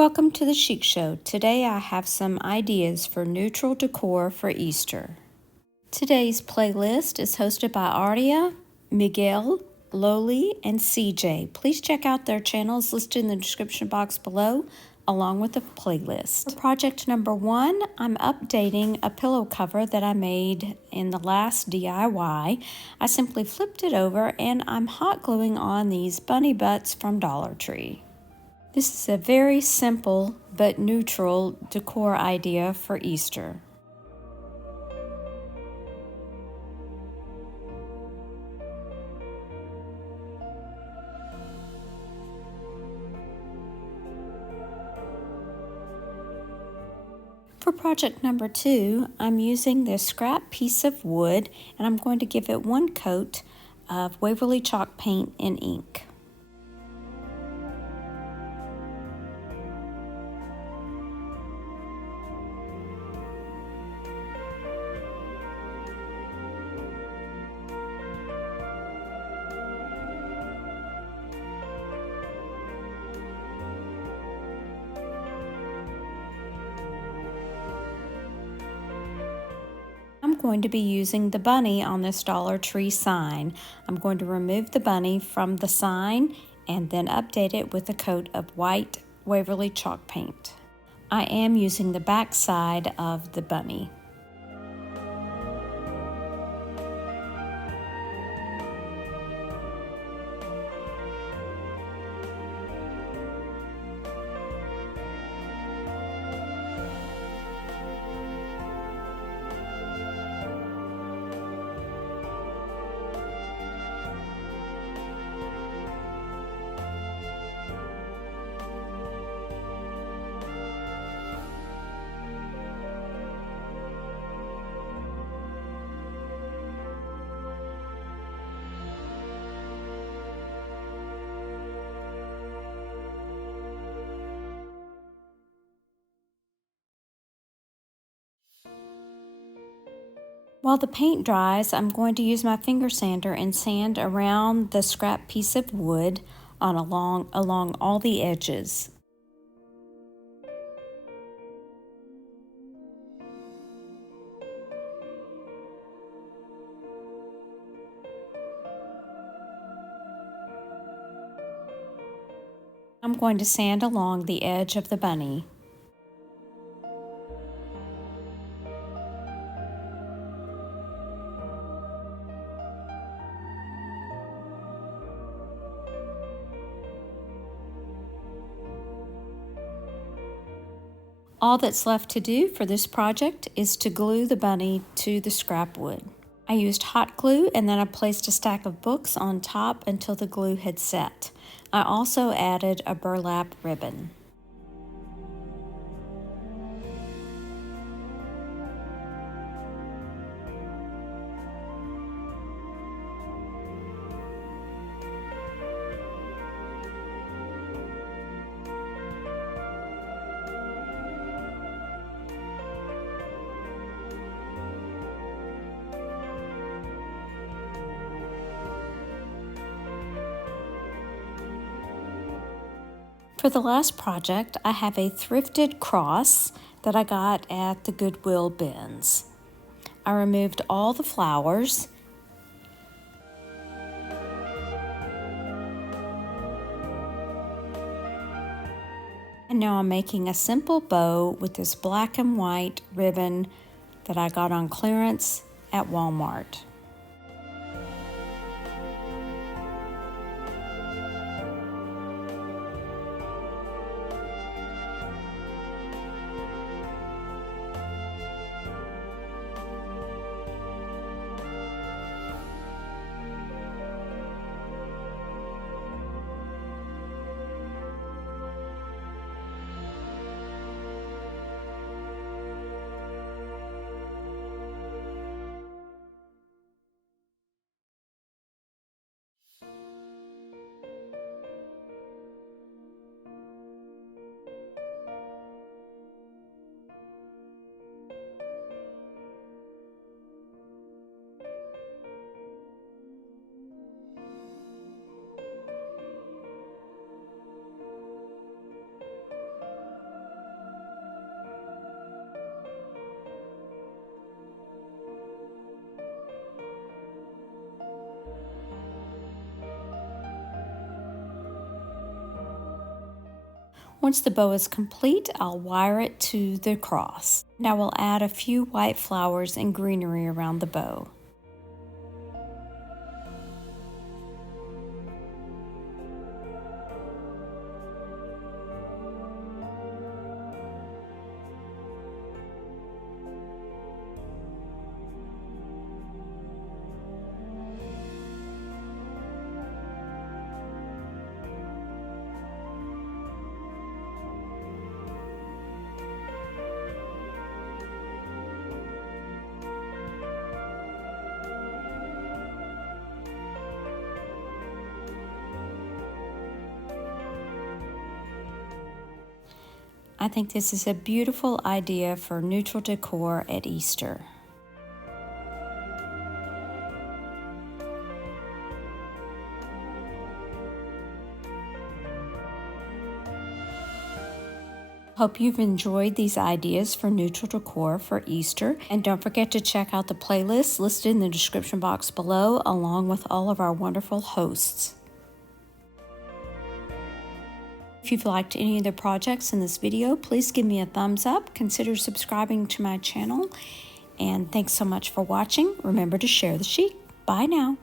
Welcome to the Chic Show. Today I have some ideas for neutral decor for Easter. Today's playlist is hosted by Ardia, Miguel, Loli, and CJ. Please check out their channels listed in the description box below, along with the playlist. For project number 1, I'm updating a pillow cover that I made in the last DIY. I simply flipped it over and I'm hot gluing on these bunny butts from Dollar Tree. This is a very simple but neutral decor idea for Easter. For project number 2, I'm using this scrap piece of wood and I'm going to give it one coat of Waverly chalk paint and ink. I'm going to be using the bunny on this Dollar Tree sign. I'm going to remove the bunny from the sign and then update it with a coat of white Waverly chalk paint. I am using the back side of the bunny. While the paint dries, I'm going to use my finger sander and sand around the scrap piece of wood along all the edges. I'm going to sand along the edge of the bunny. All that's left to do for this project is to glue the bunny to the scrap wood. I used hot glue and then I placed a stack of books on top until the glue had set. I also added a burlap ribbon. For the last project, I have a thrifted cross that I got at the Goodwill bins. I removed all the flowers and now I'm making a simple bow with this black and white ribbon that I got on clearance at Walmart. Once the bow is complete, I'll wire it to the cross. Now we'll add a few white flowers and greenery around the bow. I think this is a beautiful idea for neutral decor at Easter. Hope you've enjoyed these ideas for neutral decor for Easter, and don't forget to check out the playlist listed in the description box below, along with all of our wonderful hosts. If you've liked any of the projects in this video, please give me a thumbs up, consider subscribing to my channel, and thanks so much for watching. Remember to share the chic. Bye now.